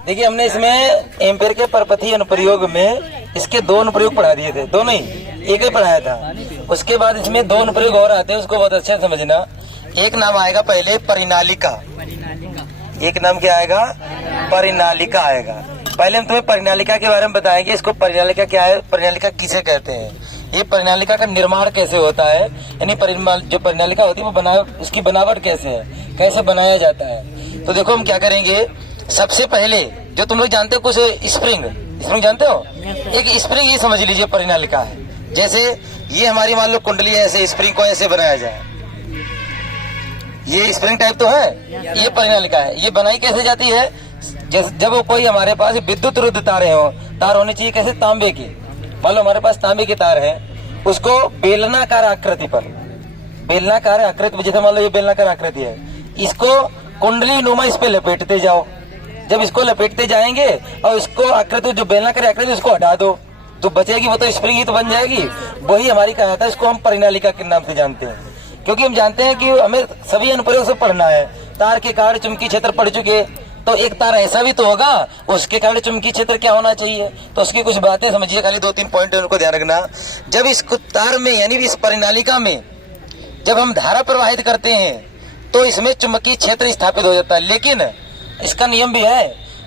देखिए हमने इसमें एम्पेयर के परपथी अनुप्रयोग में इसके दो अनुप्रयोग पढ़ा दिए थे, दो नहीं एक ही पढ़ाया था। उसके बाद इसमें दो अनुप्रयोग और आते हैं, उसको बहुत अच्छे से समझना। एक नाम आएगा पहले परिनालिका, एक नाम क्या आएगा? परिनालिका आएगा। पहले हम तुम्हें परिनालिका के बारे में बताएंगे। इसको परिनालिका क्या है, परिनालिका किसे कहते हैं, ये परिनालिका का निर्माण कैसे होता है, यानी जो परिनालिका होती है वो उसकी बनावट कैसे है, कैसे बनाया जाता है। तो देखो हम क्या करेंगे, सबसे पहले जो तुम लोग जानते हो कुछ स्प्रिंग जानते हो, एक स्प्रिंग ये समझ लीजिए परिनालिका है। जैसे ये हमारी मान लो कुंडली है, ऐसे स्प्रिंग को ऐसे बनाया जाए, ये स्प्रिंग टाइप तो है, ये परिनालिका है। ये बनाई कैसे जाती है, जब वो कोई हमारे पास विद्युत रुद्ध तार होनी चाहिए, कैसे तांबे की, मान लो हमारे पास तांबे के तार है, उसको बेलनाकार आकृति पर, बेलनाकार आकृति, जैसे मान लो ये बेलनाकार आकृति है, इसको कुंडली नुमा इस पे लपेटते जाओ। जब इसको लपेटते जाएंगे और इसको आकृति जो बेलनाकार आकृति उसको हटा दो तो बचेगी, वो तो स्प्रिंग ही तो बन जाएगी। वही हमारी कहा था, इसको हम परिनालिका के नाम से जानते हैं, क्योंकि हम जानते हैं कि हमें सभी अनुप्रयोग से पढ़ना है। तार के कारण चुंबकीय क्षेत्र पढ़ चुके, तो एक तार ऐसा भी तो होगा उसके कारण चुंबकीय क्षेत्र क्या होना चाहिए, तो उसकी कुछ बातें समझिए, खाली 2-3 पॉइंट उनको ध्यान रखना। जब इस तार में यानी इस परिनालिका में जब हम धारा प्रवाहित करते हैं तो इसमें चुंबकीय क्षेत्र स्थापित हो जाता है। लेकिन इसका नियम भी है,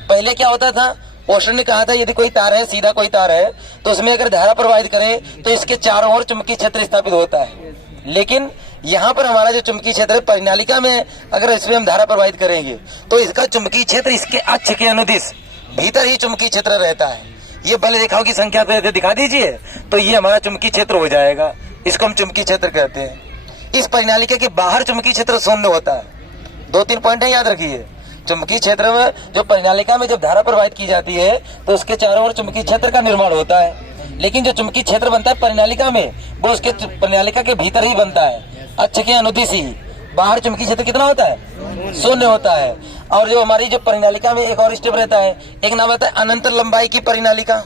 पहले क्या होता था, पोस्टर ने कहा था यदि कोई तार है, सीधा कोई तार है, तो उसमें अगर धारा प्रवाहित करें तो इसके चारों ओर चुंबकीय क्षेत्र स्थापित होता है। लेकिन यहाँ पर हमारा जो चुंबकीय क्षेत्र है परिनालिका में, अगर इसमें हम धारा प्रवाहित करेंगे तो इसका चुंबकीय क्षेत्र इसके अक्ष के अनुदिश भीतर ही चुंबकीय क्षेत्र रहता है। ये बल रेखाओं की संख्या तो दिखा दीजिए, तो ये हमारा चुंबकीय क्षेत्र हो जाएगा, इसको हम चुंबकीय क्षेत्र कहते हैं। इस परिनालिका के बाहर चुंबकीय क्षेत्र शून्य होता है। 2-3 पॉइंट है, याद रखिए। चुंबकीय क्षेत्र में जो परिनालिका में जब धारा प्रवाहित की जाती है तो उसके चारों ओर चुंबकीय क्षेत्र का निर्माण होता है, लेकिन जो चुंबकीय क्षेत्र बनता है परिनालिका में वो उसके परिनालिका के भीतर ही बनता है, अक्ष के अनुदिश ही। बाहर चुंबकीय क्षेत्र कितना होता है? शून्य होता है। और जो हमारी जो परिनालिका में एक और स्टेप रहता है, एक नाम आता है अनंत लंबाई की परिनालिका।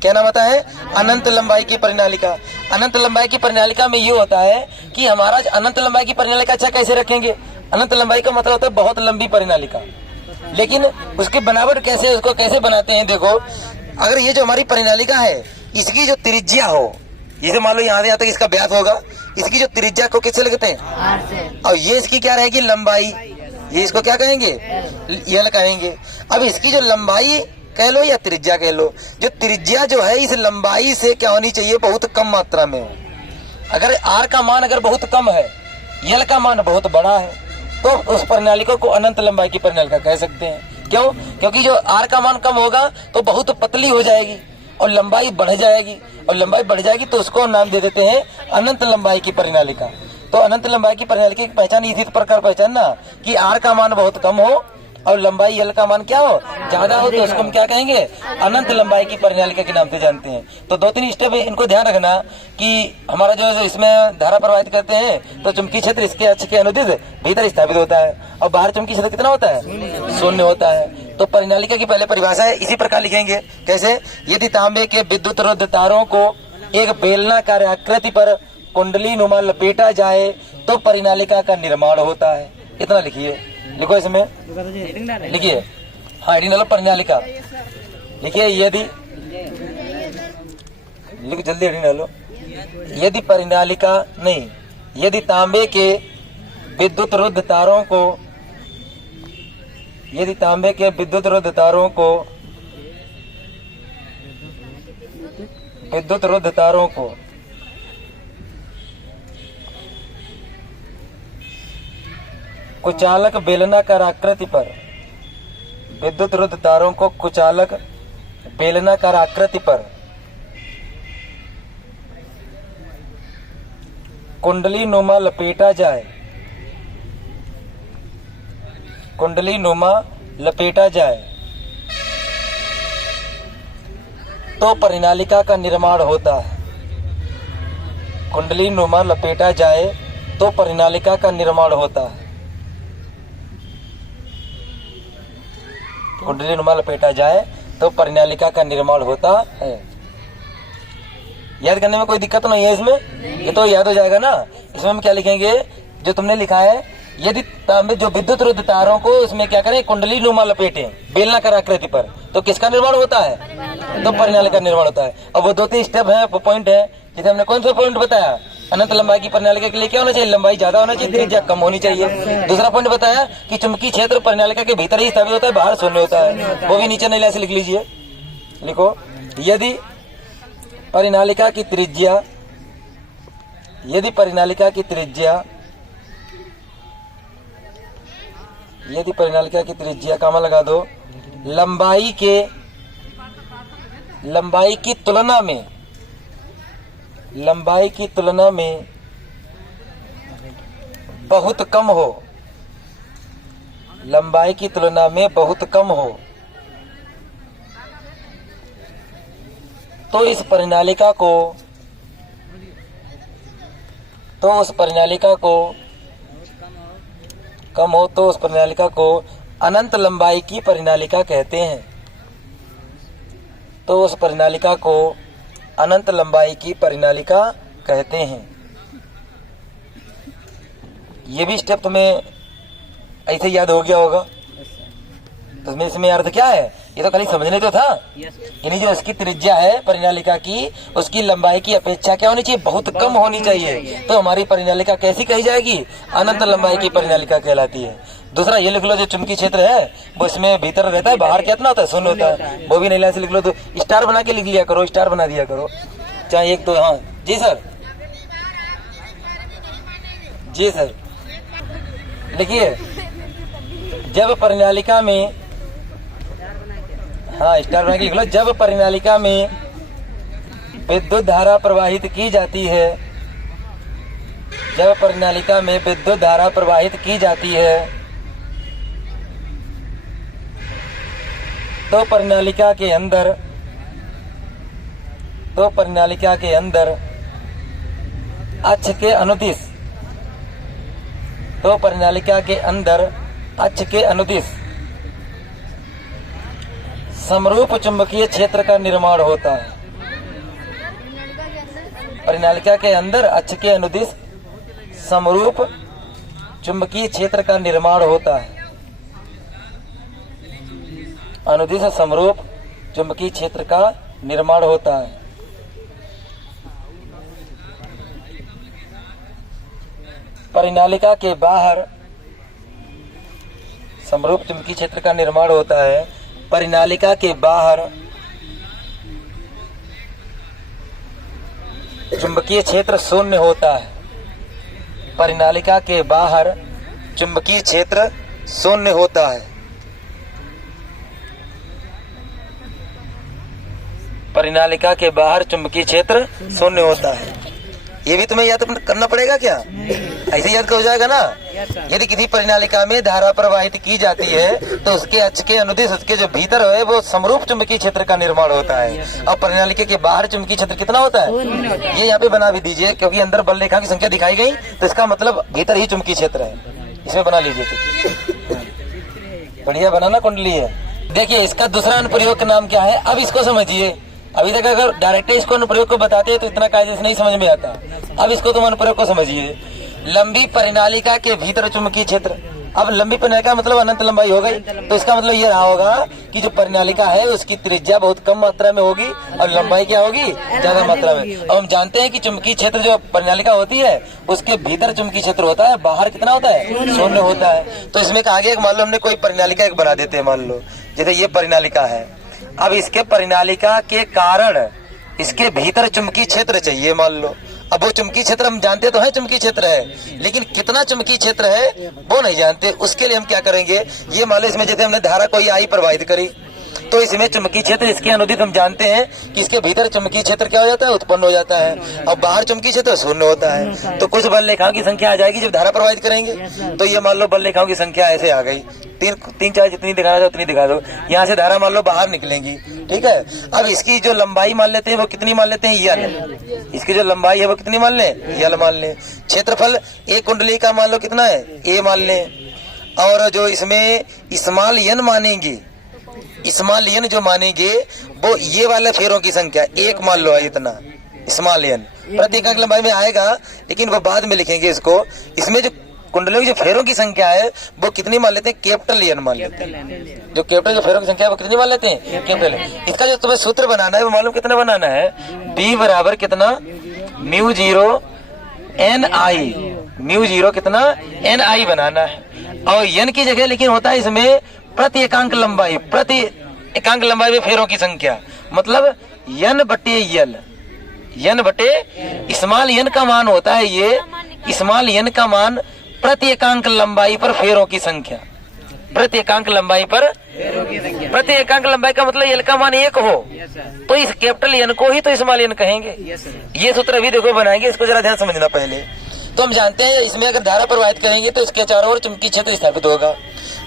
क्या नाम आता है? अनंत लंबाई की परिनालिका। अनंत लंबाई की परिनालिका में ये होता है कि हमारा अनंत लंबाई की परिनालिका अच्छा कैसे रखेंगे, अनंत लंबाई का मतलब होता है बहुत लंबी परिनालिका, लेकिन उसकी बनावट कैसे, उसको कैसे बनाते हैं। देखो अगर ये जो हमारी परिनालिका है इसकी जो त्रिज्या हो, जैसे मान लो यहाँ तक इसका व्यास होगा, इसकी जो त्रिज्या को किससे लगते हैं, और ये इसकी क्या रहेगी लंबाई, ये इसको क्या कहेंगे, एल कहेंगे। अब इसकी जो लंबाई कह लो या त्रिज्या कह लो, जो त्रिज्या जो है इस लंबाई से क्या होनी चाहिए, बहुत कम मात्रा में हो। अगर आर का मान अगर बहुत कम है, एल का मान बहुत बड़ा है, तो उस परिनालिका को अनंत लंबाई की परिनालिका कह सकते हैं। क्यों? क्योंकि जो आर का मान कम होगा तो बहुत पतली हो जाएगी और लंबाई बढ़ जाएगी, और लंबाई बढ़ जाएगी तो उसको नाम दे देते हैं अनंत लंबाई की परिनालिका। तो अनंत लंबाई की परिनालिका की पहचान इसी प्रकार पहचानना कि आर का मान बहुत कम हो और लंबाई एल का मान क्या हो, ज्यादा हो, तो उसको हम क्या कहेंगे, अनंत लंबाई की परिनालिका के नाम से जानते हैं। तो 2-3 स्टेप इनको ध्यान रखना कि हमारा जो इसमें धारा प्रवाहित करते हैं तो चुंबकीय क्षेत्र इसके अक्ष के अनुदिश भीतर स्थापित होता है, और बाहर चुंबकीय क्षेत्र कितना होता है, शून्य होता है। तो परिनालिका की पहले परिभाषा है, इसी प्रकार लिखेंगे। कैसे? यदि तांबे के विद्युत रुद्ध तारों को एक बेलनाकार आकृति पर कुंडली नुमा लपेटा जाए तो परिनालिका का निर्माण होता है। इतना लिखिए, लिखो इसमें लिखिए, हाँ हेडिंग डालो परिनालिका लिखिए। यदि लिखो जल्दी हेडिंग डालो। यदि परिनालिका नहीं, यदि तांबे के विद्युत रुद्ध तारों को, यदि तांबे के विद्युत रुद्ध तारों को, विद्युत रुद्ध तारों को कुचालक बेलनाकार आकृति पर, विद्युत रुद्ध तारों को कुचालक बेलनाकार आकृति पर कुंडली नुमा लपेटा जाए, कुंडली नुमा लपेटा जाए तो परिनालिका का निर्माण होता है। कुंडली नुमा लपेटा जाए तो परिनालिका का निर्माण होता है। कुंडली नुमा लपेटा जाए तो परिनालिका का निर्माण होता है। याद करने में कोई दिक्कत नहीं है इसमें, ये तो याद हो जाएगा ना। इसमें हम क्या लिखेंगे, जो तुमने लिखा है यदि तांबे जो विद्युत रुद्ध तारों को उसमें क्या करें, कुंडली नुमा लपेटें बेलनाकार आकृति पर, तो किसका निर्माण होता है, तो परिनालिका का निर्माण होता है। अब वो 2-3 स्टेप है, वो पॉइंट है, जैसे हमने कौन सा पॉइंट बताया, अनंत लंबाई की परिनालिका के लिए क्या होना चाहिए, लंबाई ज्यादा होना चाहिए, त्रिज्या कम होनी चाहिए। दूसरा पॉइंट बताया कि चुंबकीय क्षेत्र परिनालिका के भीतर ही स्थापित होता है, बाहर शून्य होता है। वो भी नीचे नीला से लिख लीजिए, लिखो, यदि परिनालिका की त्रिज्या, यदि परिनालिका की त्रिज्या, यदि परिनालिका की त्रिज्या कामा लगा दो, लंबाई की तुलना में, लंबाई की तुलना में बहुत कम हो, लंबाई की तुलना में बहुत कम हो, तो इस परिनालिका को, तो उस परिनालिका को कम हो तो उस परिनालिका को अनंत लंबाई की परिनालिका कहते हैं। तो उस परिनालिका को अनंत लंबाई की परिनालिका कहते हैं। ये भी स्टेप तुम्हें ऐसे याद हो गया होगा। तो इसमें अर्थ क्या है, ये तो खाली समझने तो था। यानी जो उसकी त्रिज्या है परिनालिका की, उसकी लंबाई की अपेक्षा क्या होनी चाहिए, बहुत कम होनी चाहिए। तो हमारी परिनालिका कैसी कही जाएगी, अनंत लंबाई की परिनालिका कहलाती है। दूसरा ये लिख लो, जो चुंबकीय क्षेत्र है वो इसमें भीतर रहता है, बाहर कितना होता है, शून्य होता है। वो भी नीला से लिख लो, तो स्टार बना के लिख लिया करो, स्टार बना दिया करो, चाहे एक तो। हाँ जी सर, जी सर, लिखिए, जब परिनालिका में, हाँ स्टार बना के लिख लो, जब परिनालिका में विद्युत धारा प्रवाहित की जाती है, जब परिनालिका में विद्युत धारा प्रवाहित की जाती है, तो परिनालिका के अंदर, तो परिनालिका के अंदर अक्ष के अनुदिश, तो परिनालिका के अंदर अक्ष के अनुदिश समरूप चुंबकीय क्षेत्र का निर्माण होता है। परिनालिका के अंदर अक्ष के अनुदिश समरूप चुंबकीय क्षेत्र का निर्माण होता है। अनुदिश समरूप चुंबकीय क्षेत्र का निर्माण होता है। परिनालिका के बाहर समरूप चुंबकीय क्षेत्र का निर्माण होता है। परिनालिका के बाहर चुंबकीय क्षेत्र शून्य होता है। परिनालिका के बाहर चुंबकीय क्षेत्र शून्य होता है। परिनालिका के बाहर चुंबकीय क्षेत्र शून्य होता है। ये भी तुम्हें याद करना पड़ेगा क्या, ऐसे याद हो जाएगा ना। यदि किसी परिनालिका में धारा प्रवाहित की जाती है तो उसके अक्ष के अनुदिश उसके जो भीतर है वो समरूप चुंबकीय क्षेत्र का निर्माण होता है। और परिनालिका के बाहर चुंबकीय क्षेत्र कितना होता है, ये यहाँ पे बना भी दीजिए, क्योंकि अंदर बल रेखा की संख्या दिखाई गई तो इसका मतलब भीतर ही चुंबकीय क्षेत्र है। इसमें बना लीजिए, बढ़िया बनाना कुंडली है। देखिए इसका दूसरा अनुप्रयोग का नाम क्या है, अब इसको समझिए। अभी तक अगर डायरेक्ट इसको अनुप्रयोग को बताते हैं तो इतना कायदे से नहीं समझ में आता। अब इसको तुम अनुप्रयोग को समझिए। लंबी परिनालिका के भीतर चुंबकीय क्षेत्र, अब लंबी परिनालिका मतलब अनंत लंबाई हो गई, तो इसका मतलब ये रहा होगा कि जो परिनालिका है उसकी त्रिज्या बहुत कम मात्रा में होगी और लंबाई क्या होगी, ज्यादा मात्रा में। अब हम जानते हैं कि चुंबकीय क्षेत्र जो परिनालिका होती है उसके भीतर चुंबकीय क्षेत्र होता है, बाहर कितना होता है, शून्य होता है। तो इसमें आगे मान लो हमने कोई परिनालिका एक बना देते हैं, मान लो जैसे ये परिनालिका है। अब इसके परिनालिका के कारण इसके भीतर चुंबकीय क्षेत्र चाहिए, मान लो। अब वो चुंबकीय क्षेत्र हम जानते तो है चुंबकीय क्षेत्र है, लेकिन कितना चुंबकीय क्षेत्र है वो नहीं जानते। उसके लिए हम क्या करेंगे, ये मान लो इसमें जैसे हमने धारा कोई आई प्रवाहित करी तो इसमें चुंबकीय क्षेत्र इसके अनुदित हम जानते हैं कि इसके भीतर चुंबकीय क्षेत्र क्या हो जाता है, उत्पन्न हो जाता है। और बाहर चुंबकीय क्षेत्र शून्य होता है। तो कुछ बल रेखाओं की संख्या आ जाएगी जब धारा प्रवाहित करेंगे। तो ये मान लो बल रेखाओं की संख्या ऐसे आ गई, तीन चार जितनी दिखाना था उतनी दिखा दो। यहाँ से धारा मान लो बाहर निकलेंगी, ठीक है। अब इसकी जो लंबाई मान लेते हैं वो कितनी मान लेते हैं, यल। इसकी जो लंबाई है वो कितनी मान ले, यल मान ले। क्षेत्रफल एक कुंडली का मान लो कितना है, ए मान ले। और जो इसमें स्मॉल एन मानेंगे, स्मॉल एन जो मानेंगे वो ये वाले फेरों की संख्या एक मान लो है, इतना स्मॉल एन प्रति एकांक लंबाई में आएगा, लेकिन वो बाद में लिखेंगे इसको। इसमें जो कुंडलियों की जो फेरों की संख्या है वो कितनी मान लेते हैं, कैपिटल एन मान लेते हैं। जो कैपिटल जो फेरों की संख्या है वो कितनी मान लेते हैं, कैपिटल। इसका जो तुम्हें सूत्र बनाना है वो मालूम कितना बनाना है, बी बराबर कितना म्यू जीरो एन आई, म्यू जीरो कितना एन आई बनाना है। और एन की जगह लेकिन होता है इसमें प्रति एकांक लंबाई, प्रति एकांक लंबाई में फेरों की संख्या, मतलब एन बटे यल, एन बटे स्मॉल एन का मान होता है ये, स्मॉल एन का मान प्रति एकांक लंबाई पर फेरों की संख्या, प्रति एकांक लंबाई पर, प्रति एकांक लंबाई का मतलब एल का मान 1 हो तो इस कैपिटल एन को ही तो स्मॉल एन कहेंगे। ये सूत्र अभी देखो बनाएंगे, इसको जरा ध्यान समझना। पहले तो हम जानते हैं इसमें अगर धारा प्रवाहित करेंगे तो इसके चारों ओर चुंबकीय क्षेत्र स्थापित होगा।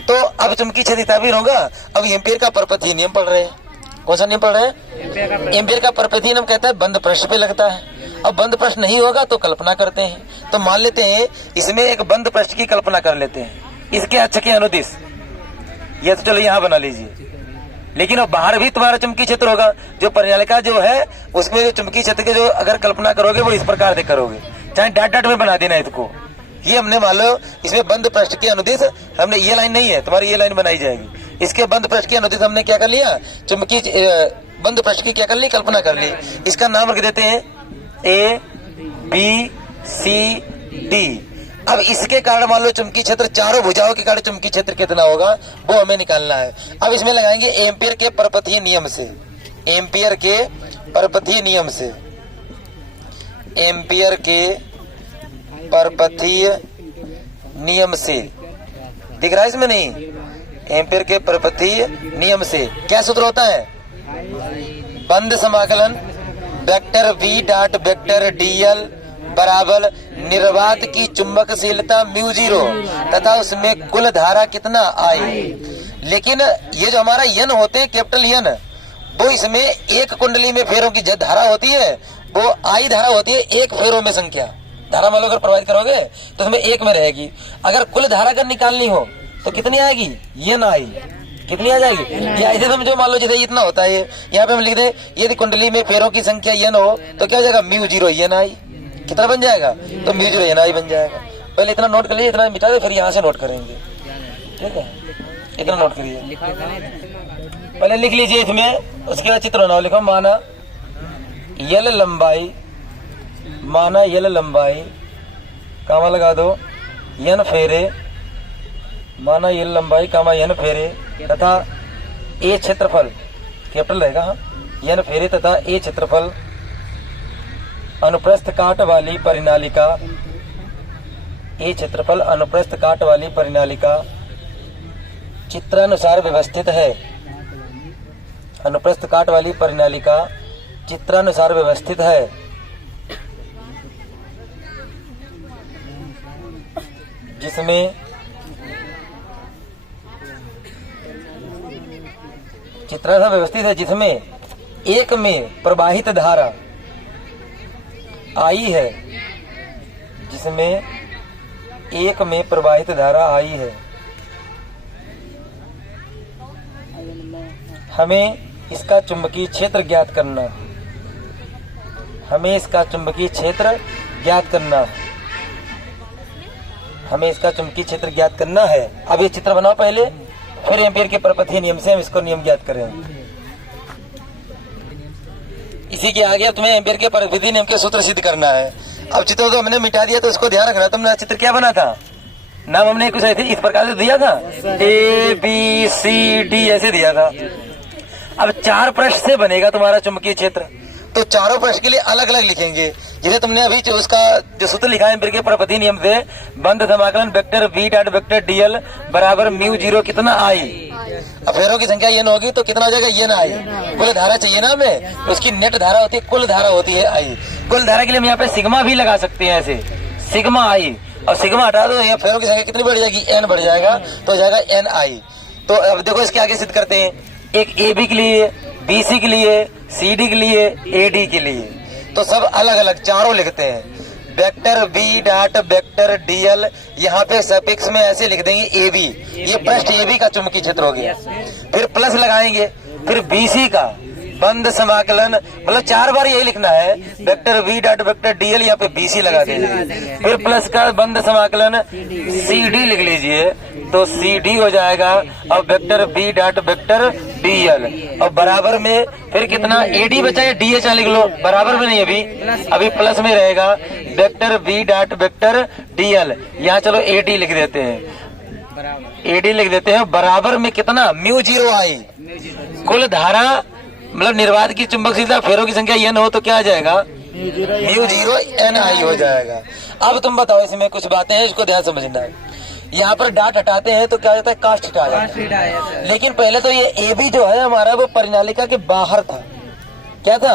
तो अब चुंबकीय क्षेत्र स्थापित होगा, अब एम्पियर का परपथीय नियम पढ़ रहे हैं। कौन सा नियम पढ़ रहे हैं, एम्पियर का परपथीय नियम कहता है बंद पृष्ठ पे लगता है। अब बंद पृष्ठ नहीं होगा तो कल्पना करते हैं, तो मान लेते हैं इसमें एक बंद पृष्ठ की कल्पना कर लेते हैं, इसके अक्ष के अनुदिश, ये तो चलो यहाँ बना लीजिए। लेकिन अब बाहर भी तुम्हारा चुंबकीय क्षेत्र होगा, जो परिचालिका जो है उसमें जो चुंबकीय क्षेत्र के जो अगर कल्पना करोगे वो इस प्रकार से करोगे, चाहे डॉट डॉट में बना देना इसको। ये हमने मान लो इसमें बंद पृष्ठ के अनुदिश हमने ये लाइन नहीं है, तुम्हारी ये लाइन बनाई जाएगी। इसके बंद पृष्ठ के अनुदिश हमने क्या कर लिया, चुंबकीय बंद पृष्ठ की क्या कर ली, कल्पना कर ली। इसका नाम रख देते हैं ए बी सी डी। अब इसके कारण मान लो चुंबकीय क्षेत्र, चारों भुजाओं के कारण चुंबकीय क्षेत्र कितना होगा वो हमें निकालना है। अब इसमें लगाएंगे एम्पियर के परपथीय नियम से, एम्पियर के परपथीय नियम से, एम्पियर के परपथीय नियम से, दिख रहा है इसमें नहीं, एम्पियर के परपथीय नियम से क्या सूत्र होता है, बंद समाकलन vector v dot vector dl बराबर निर्वात की चुंबकशीलता म्यू जीरो तथा उसमें कुल धारा कितना आई। लेकिन ये जो हमारा यन होते हैं कैपिटल यन, वो इसमें एक कुंडली में फेरों की धारा होती है, वो आई धारा होती है एक फेरों में संख्या। धारा मान लो अगर प्रवाहित करोगे तो उसमें एक में रहेगी। अगर कुल धारा अगर निकालनी हो तो कितनी आएगी, यन आई, कितनी आ जाएगी, या ऐसे समझो, मान लो जैसे इतना होता है, यहाँ पे हम लिख दे यदि कुंडली में फेरों की संख्या यन हो तो क्या हो जाएगा, म्यू जीरो यन आई, कितना बन जाएगा, तो म्यू जीरो यन आई बन जाएगा। पहले इतना नोट कर लीजिए, इतना मिटा दे, फिर यहाँ से नोट करेंगे, ठीक है, इतना नोट करिए, पहले लिख लीजिए इसमें, उसके बाद चित्र बनाओ, लिखो माना यल लंबाई, माना यल लंबाई, कामा लगा दो, यन फेरे, माना यल लंबाई कामा यन फेरे तथा ए क्षेत्रफल, कैपिटल रहेगा हाँ, यन फेरे तथा ए क्षेत्रफल अनुप्रस्थ काट वाली परिनालिका, ए क्षेत्रफल अनुप्रस्थ काट वाली परिनालिका चित्रानुसार व्यवस्थित है, अनुप्रस्थ काट वाली परिनालिका चित्रानुसार व्यवस्थित है, जिसमें चित्रानुसार व्यवस्थित है, जिसमें एक में प्रवाहित धारा आई है, जिसमें एक में प्रवाहित धारा आई है। हमें इसका चुंबकीय क्षेत्र ज्ञात करना है, हमें इसका चुंबकीय क्षेत्र ज्ञात करना है, हमें इसका चुंबकीय क्षेत्र ज्ञात करना है। अब ये चित्र बनाओ पहले, फिर एम्पियर के परपथीय नियम से हम इसको नियम ज्ञात करें। इसी के आगे तुम्हें एम्पियर के परपथीय नियम के सूत्र सिद्ध करना है। अब चित्र तो हमने मिटा दिया, तो उसको ध्यान रखना, तुमने चित्र क्या बना था, नाम हमने कुछ ऐसे इस प्रकार से दिया था, ए बी सी डी ऐसे दिया था। अब 4 पृष्ठ से बनेगा तुम्हारा चुंबकीय क्षेत्र, तो चारों पृष्ठ के लिए अलग अलग लिखेंगे। जैसे तुमने अभी जो उसका जो सूत्र लिखा है एम्पियर के परपथीय नियम से, बंद समाकलन vector v dot vector dl बराबर म्यू जीरो कितना आई। अब फेरों की संख्या यन होगी तो कितना हो जाएगा, यन आई। कुल धारा चाहिए ना हमें, तो उसकी नेट धारा होती है, कुल धारा होती है आई। कुल धारा के लिए हम यहाँ पे सिग्मा भी लगा सकते हैं, ऐसे सिग्मा आई, और सिग्मा हटा दो, यहाँ फेरों की संख्या कितनी बढ़ जाएगी, एन बढ़ जाएगा, तो हो जाएगा एन आई। तो अब देखो इसके आगे सिद्ध करते हैं, एक ए बी के लिए, बी सी के लिए, सी डी के लिए, ए डी के लिए, तो सब अलग अलग चारों लिखते हैं। Vector v dot vector dl, यहाँ पे सफिक्स में ऐसे लिख देंगे ए बी, ये पृष्ठ ए बी का चुंबकीय क्षेत्र हो गया। फिर प्लस लगाएंगे, फिर bc का, बंद समाकलन, मतलब 4 बार यही लिखना है, vector v dot vector dl, यहाँ पे bc लगा दीजिए, फिर प्लस का बंद समाकलन cd लिख लीजिए, तो cd हो जाएगा, और vector v dot vector dl, और बराबर में फिर कितना ad बचा है, dh लिख लो, बराबर में नहीं, अभी प्लस में रहेगा, vector v dot vector dl, यहाँ चलो ad लिख देते हैं, एडी लिख देते हैं, बराबर में कितना म्यू 0 आई, कुल धारा मतलब निर्वात की चुंबकशीलता फेरों की संख्या n हो तो क्या आ जाएगा, म्यू 0 n आई हो जाएगा। अब तुम बताओ, इसमें कुछ बातें हैं, इसको ध्यान समझना है। यहाँ पर डाट हटाते हैं तो क्या हो जाता है, कास्ट हटा जाता है, लेकिन पहले तो ये ए बी जो है हमारा वो परिनालिका के बाहर था, क्या था,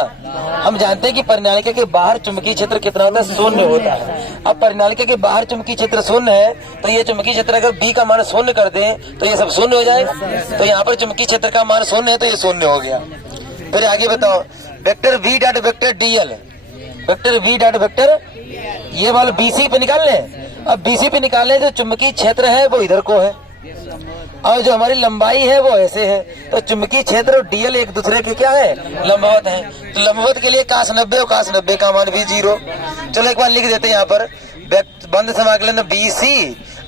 हम जानते हैं कि परिनालिका के बाहर चुंबकीय क्षेत्र कितना होता है, शून्य होता है। अब परिनालिका के बाहर चुंबकीय क्षेत्र शून्य है, तो ये चुंबकीय क्षेत्र अगर बी का मान शून्य कर दें तो ये सब शून्य हो जाएगा, तो यहाँ पर चुंबकीय क्षेत्र का मान शून्य है तो ये शून्य हो गया। फिर आगे बताओ, vector V dot vector DL, vector V dot vector, ये वाला बीसी पे निकाल लें, अब बीसी पे निकालने जो चुंबकीय क्षेत्र है वो इधर को है, और जो हमारी लंबाई है वो ऐसे है, तो चुंबकीय क्षेत्र और डीएल एक दूसरे के क्या है, लंबवत है, तो लंबवत के लिए cos 90 और cos 90 का मान भी 0। चलो एक बार लिख देते हैं यहाँ पर, बंद समाकलन BC,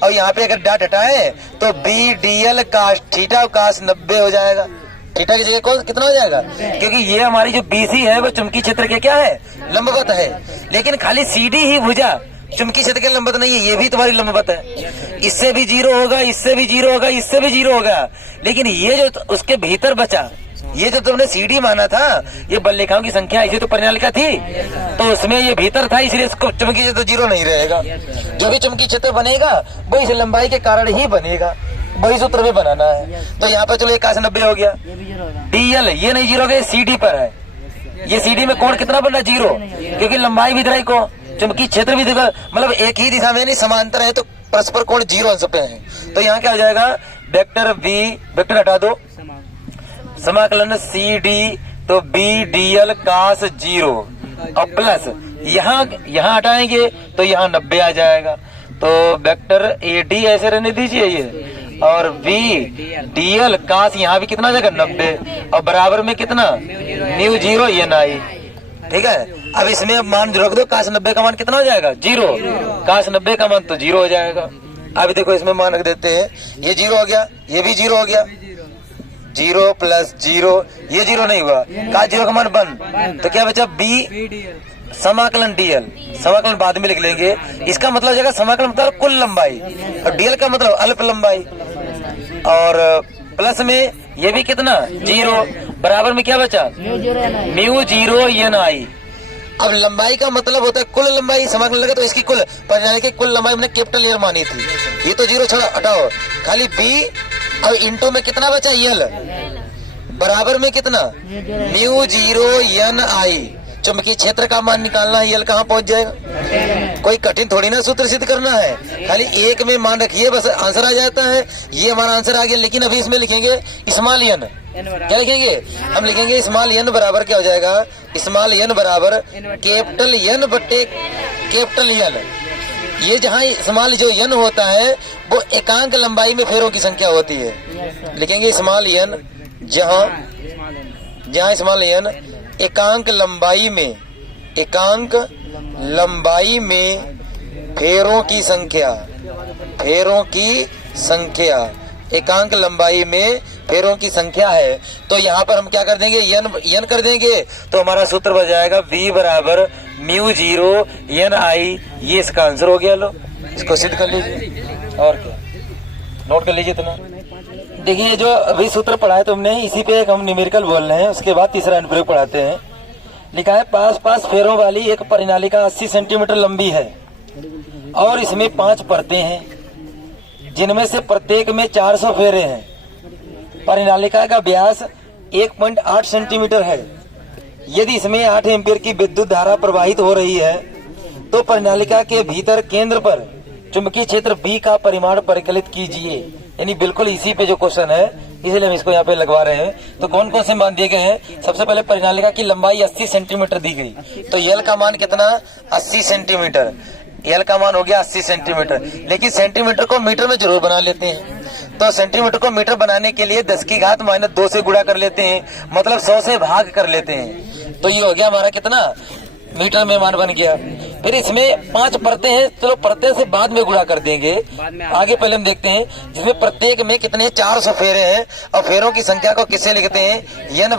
और यहाँ पे अगर डाट हटाए तो बी डीएल cos थीटा और cos 90 हो जाएगा, थीटा की जगह कौन कितना हो जाएगा, क्योंकि ये हमारी जो BC है वो चुंबकीय क्षेत्र के क्या है, लंबवत है, लेकिन खाली CD ही भुजा चुंबकीय क्षेत्र के लंबवत नहीं है, ये भी तुम्हारी लंबवत है, इससे भी 0 होगा, इससे भी 0 होगा, इससे भी 0 होगा, लेकिन ये जो उसके भीतर बचा, ये जो तुमने CD माना था, ये बल रेखाओं की संख्या इसी तो परिनालिका थी, तो उसमें ये भीतर था, इसलिए इसको चुंबकीय क्षेत्र 0 नहीं रहेगा। जो भी चुंबकीय क्षेत्र बनेगा वो इस लंबाई के कारण ही बनेगा, वही सूत्र में बनाना है। तो यहाँ पर चलो 1 90 हो गया, डीएल ये नहीं 0 गए, CD पर है, ये CD में कोण कितना बन रहा है, 0, क्योंकि लंबाई भी इधर को, चुंबकीय क्षेत्र भी देखो, मतलब एक ही दिशा में नहीं समांतर है, तो परस्पर कोण 0 अंश पे है, तो यहाँ क्या हो जाएगा, वेक्टर v, वेक्टर हटा दो, समाकलन CD, तो b dl cos 0, और प्लस यहाँ हटाएंगे तो यहाँ 90 आ जाएगा, तो वेक्टर AD ऐसे रहने दीजिए ये, और v dl cos यहाँ भी कितना आ जाएगा 90, और बराबर में कितना म्यू 0 n आई, ठीक है। अब इसमें अब मान रख दो, cos 90 का मान कितना हो जाएगा, 0, cos 90 का मान तो 0 हो जाएगा। अब देखो इसमें मान रख देते हैं, ये 0 हो गया, ये भी 0 हो गया, 0 प्लस 0, ये 0 नहीं हुआ, cos 0 का मान 1, तो क्या बचा b समाकलन dl, समाकलन बाद में लिख लेंगे, इसका मतलब हो जाएगा समाकलन मतलब कुल लंबाई, और dl का मतलब अल्प लंबाई, और प्लस में ये भी कितना 0, बराबर में क्या बचा म्यू 0 n आई। अब लंबाई का मतलब होता है कुल लंबाई, समाकलन लगा तो इसकी कुल परिणालिका की कुल लंबाई हमने कैपिटल एल मानी थी, ये तो 0 छोड़ा हटाओ, खाली बी, अब इंटू में कितना बचा एल, बराबर में कितना म्यू 0 n आई। चुंबकीय क्षेत्र का मान निकालना है, एल कहाँ पहुंच जाएगा, कोई कठिन थोड़ी ना सूत्र सिद्ध करना है, खाली एक में मान रखिए बस आंसर आ जाता है, ये हमारा आंसर आ गया। लेकिन अभी इसमें लिखेंगे स्मॉल एन, क्या लिखेंगे हम, लिखेंगे स्मॉल एन बराबर क्या हो जाएगा, स्मॉल एन बराबर कैपिटल एन बट्टे कैपिटल एल। ये जहाँ स्मॉल जो एन होता है वो एकांक लंबाई में फेरों की संख्या होती है, लिखेंगे स्मॉल एन, जहाँ स्मॉल एन एकांक लंबाई में फेरों की संख्या, एकांक लंबाई में फेरों की संख्या है, तो यहाँ पर हम क्या कर देंगे, n कर देंगे, तो हमारा सूत्र बन जाएगा v बराबर म्यू 0 n आई। ये इसका आंसर हो गया। लो इसको सिद्ध कर लीजिए, और क्या नोट कर लीजिए इतना। देखिए जो अभी सूत्र पढ़ा है तुमने, इसी पे एक हम न्यूमेरिकल बोल रहे हैं, उसके बाद तीसरा अनुप्रयोग पढ़ाते हैं। लिखा है पास फेरों वाली एक परिनालिका 80 सेंटीमीटर लंबी है और इसमें 5 परतें हैं जिनमें से प्रत्येक में 400 फेरे हैं। परिनालिका का व्यास 1.8 सेंटीमीटर है। यदि इसमें 8 एम्पीयर की विद्युत धारा प्रवाहित हो रही है तो परिनालिका के भीतर केंद्र पर चुंबकीय क्षेत्र B का परिमाण परिकलित कीजिए। यानी बिल्कुल इसी पे जो क्वेश्चन है, इसलिए हम इसको यहाँ पे लगवा रहे हैं। तो कौन कौन से मान दिए गए हैं, सबसे पहले परिनालिका की लंबाई 80 सेंटीमीटर दी गई, तो एल का मान कितना 80 सेंटीमीटर, एल का मान हो गया 80 सेंटीमीटर। लेकिन सेंटीमीटर को मीटर में जरूर बना लेते हैं, तो सेंटीमीटर को मीटर बनाने के लिए 10 की घात -2 से गुणा कर लेते हैं, मतलब 100 से भाग कर लेते हैं। तो ये हो गया हमारा कितना मीटर में मान बन गया। फिर इसमें 5 परतें हैं, चलो परतें से बाद में गुणा कर देंगे, आगे पहले हम देखते हैं। जिसमें प्रत्येक में कितने 400 फेरे हैं, और फेरों की संख्या को किससे लिखते हैं, n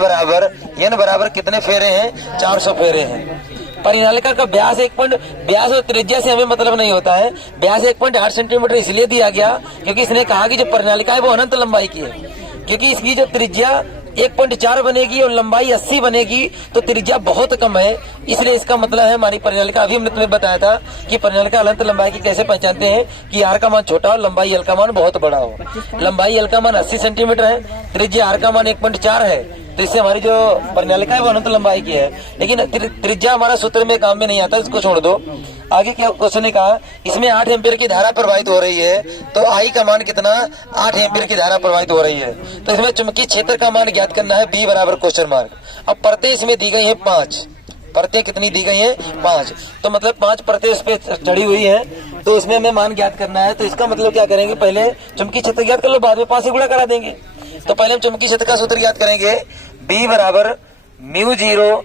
बराबर कितने फेरे हैं, 400 फेरे हैं। परिनालिका का व्यास व्यास और त्रिज्या से हमें मतलब नहीं होता है। व्यास 1.8 सेंटीमीटर इसलिए दिया गया क्योंकि इसने कहा कि जो परिनालिका है वो अनंत लंबाई की है, क्योंकि इसकी जो त्रिज्या 1.4 बनेगी और लंबाई 80 बनेगी, तो त्रिज्या बहुत कम है, इसलिए इसका मतलब है हमारी परिनालिका। अभी हमने तुम्हें बताया था कि परिनालिका अनंत लंबाई की कैसे पहचानते हैं कि आर का मान छोटा हो, लंबाई एल का मान बहुत बड़ा हो। लंबाई एल का मान 80 सेंटीमीटर है, त्रिज्या आर का मान 1.4 है, तो इससे हमारी जो परिनालिका है वो अनंत लंबाई की है। लेकिन त्रिज्या हमारा सूत्र में काम में नहीं आता, इसको छोड़ दो। आगे क्या क्वेश्चन ने कहा, इसमें 8 एम्पीयर की धारा प्रवाहित हो रही है, तो आई का मान कितना, 8 एम्पीयर की धारा प्रवाहित हो रही है। तो इसमें चुंबकीय क्षेत्र का मान ज्ञात करना है, बी बराबर क्वेश्चन मार्क। अब परतें इसमें दी गई है 5, परतें कितनी दी गई है 5, तो मतलब 5 परतें इस पे चढ़ी हुई है, तो इसमें हमें मान ज्ञात करना है। तो इसका मतलब क्या करेंगे, पहले चुंबकीय क्षेत्र ज्ञात कर लो, बाद में 5 से गुणा करा देंगे। तो पहले हम चुंबकीय क्षेत्र का सूत्र ज्ञात करेंगे, बी बराबर μ0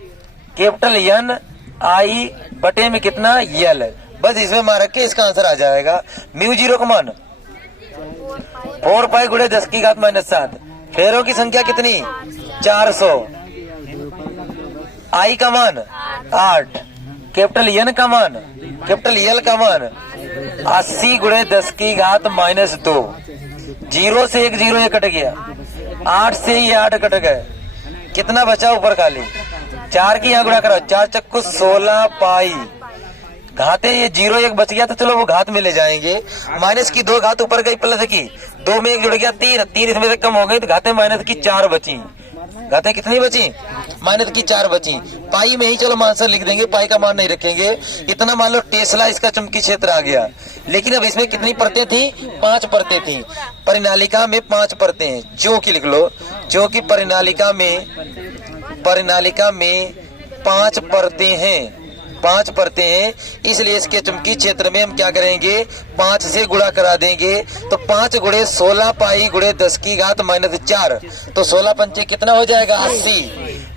कैपिटल N I बटे में कितना L, बस इसमें मार रख के इसका आंसर आ जाएगा। μ0 का मान 4 पाई गुणे 10 की घात -7, फेरों की संख्या कितनी 400, I का मान 8, कैपिटल N का मान, कैपिटल L का मान 80 गुणे 10 की घात -2। 0 से 1 0 ये कट गया, 8 से ये 8 कट गए, कितना बचा ऊपर खाली 4 की यहाँ गुणा करो, 4 चक्कू 16 पाई, घाते ये 0 1 बच गया, तो चलो वो घात में ले जाएंगे। माइनस की 2 घात ऊपर गई, प्लस की 2 में 1 जुड़ गया 3 इसमें से कम हो गई, तो घाते माइनस की 4 बची। घाते कितनी बची, माइनस की 4 बची। पाई में ही चलो आंसर लिख देंगे, पाई का मान नहीं रखेंगे। इतना मान लो टेस्ला इसका चुंबकीय क्षेत्र आ गया। लेकिन अब इसमें कितनी परतें थी, 5 परतें थी। परिनालिका में 5 परतें हैं, जो कि लिख लो, जो कि परिनालिका में 5 परतें हैं, 5 परतें हैं, इसलिए इसके चुंबकीय क्षेत्र में हम क्या करेंगे, 5 से गुणा करा देंगे। तो 5 गुणे 16 पाई गुणे 10 की घात -4, तो 16 पंचे कितना हो जाएगा 80।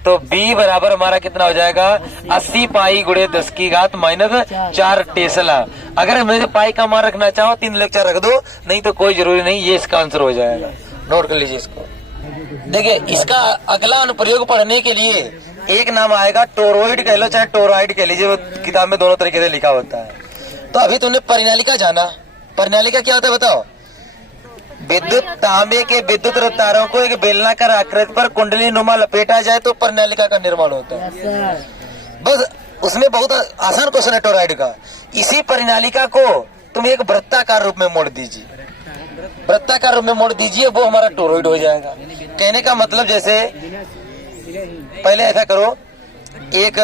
तो B बराबर हमारा कितना हो जाएगा 80 पाई गुणे 10 की घात -4 टेस्ला। अगर हमें पाई का मान रखना चाहो 3 लेक्चर रख दो, नहीं तो कोई जरूरी नहीं, ये इसका आंसर हो जाएगा। नोट कर लीजिए इसको। देखिए इसका अगला अनुप्रयोग पढ़ने के लिए एक नाम आएगा, टोरॉइड कह लो चाहे टोरॉइड कह लीजिए, वो किताब में दोनों तरीके से लिखा होता है। तो अभी तुमने परिनालिका जाना, परिनालिका क्या होता है बताओ, विद्युत तांबे के विद्युत तारों को एक बेलनाकार आकृति पर कुंडली नुमा लपेटा जाए तो परिनालिका का निर्माण होता है। बस उसमें बहुत आसान क्वेश्चन है टोरॉइड का। इसी परिनालिका को तुम एक वृत्ताकार रूप में मोड़ दीजिए, वृत्ताकार रूप में मोड़ दीजिए, वो हमारा टोरॉइड हो जाएगा। कहने का मतलब जैसे पहले ऐसा करो, एक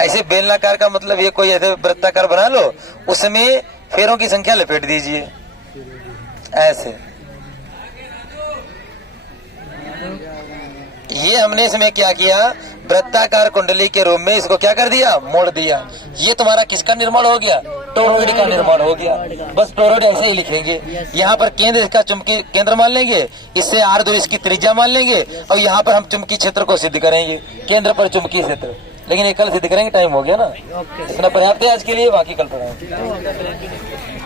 ऐसे बेलनाकार का मतलब ये कोई ऐसे वृत्ताकार बना लो, उसमें फेरों की संख्या लपेट दीजिए ऐसे। ये हमने इसमें क्या किया, वृत्ताकार कुंडली के रूप में इसको क्या कर दिया, मोड़ दिया। ये तुम्हारा किसका निर्माण हो गया, टोरॉइड का निर्माण हो गया। बस टोरॉइड ऐसे ही लिखेंगे। यहाँ पर केंद्र इसका चुंबकीय केंद्र मान लेंगे, इससे R2 इसकी त्रिज्या मान लेंगे, और यहाँ पर हम चुंबकीय क्षेत्र को सिद्ध करेंगे, केंद्र पर चुंबकीय क्षेत्र। लेकिन ये कल सिद्ध करेंगे, टाइम हो गया ना, इतना पर्याप्त है आज के लिए, बाकी कल पढ़ाएंगे।